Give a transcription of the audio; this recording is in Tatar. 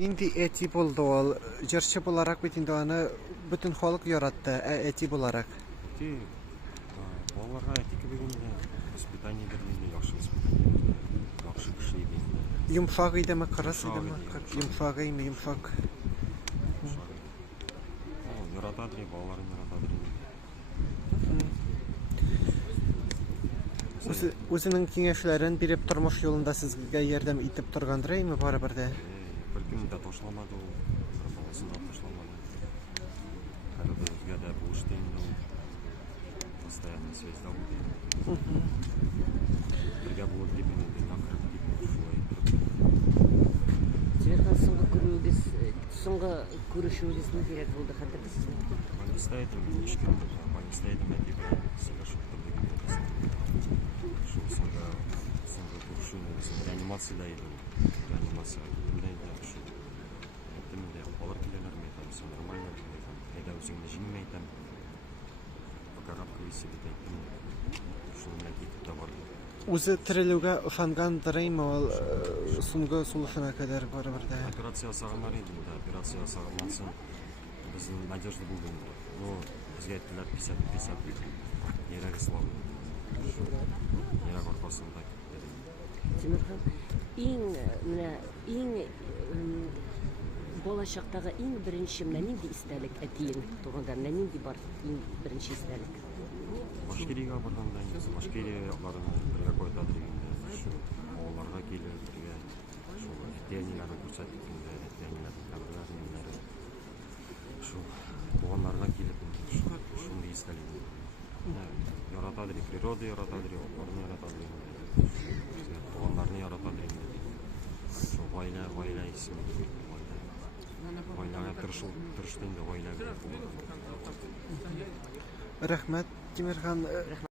Нинди әти булды ул? Җырчы буларак бит инде аны бөтен халык яратты, әти буларак. Әти балаларга әти кебек инде воспитание бирде, яхшы воспитание, яхшы кеше иде инде. Йомшак идеме, кырыс идеме? Йомшак име, йомшак. Яратадыр, балаларын яратадыр. Үзенең киңәшләрен биреп тормыш юлында сезгә ярдәм итеп торгандыр име барыбер дә? Беркем дә ташламады ул, баласын да ташламады. Һәр безгә дә бу эштә инде ул постоянно связьда булды. Бергә булып дип инде акырып дип шулай. Соңгы күрешүегез нидә булды, хәтерлисезме? Больниста идем, ешкән булды. Больниста идем, дип сөйләшеп тордык. Шул соңгы күрешүебез реанимациядә иде. Реанимация китүдә иде. Шул әйтем инде, алар киләләр, мен әйтәм, все нормально, әйдә үзеңне җиңмә әйтәм. Покарап килсә дип әйттем. Шул менә китеп тә барды. Үзе терелүгә ышангандыр име ул соңгы сулышына кадәр барыбер дә? Операция ясаганнар иде инде, операция ясаганнан соң безнең надежда булды инде. Ну, безгә әйттеләр 50-50 йөрәге слабый. Йөрәк аркасында китте. Тимерхан, иң болашактагы иң беренче нинди истәлек әтиең турында, нинди бар иң беренче истәлек? Башкирияга барганда инде, башкирияларын бергә кайтадыр инде. Шул авылларга килеп бергә шул әтиәниләрне күрсәтеп инде, әтиәниләрнең каберләрен инде. Шул туганнарга килеп инде, шундый истәлек. Яратадыр, природа яратадыр, авылларны яратадыр инде. Туганнарны яратадыр инде. Шул гаилә исеме, гаиләгә тырышты инде, гаиләгә. Рәхмәт, Тимерхан.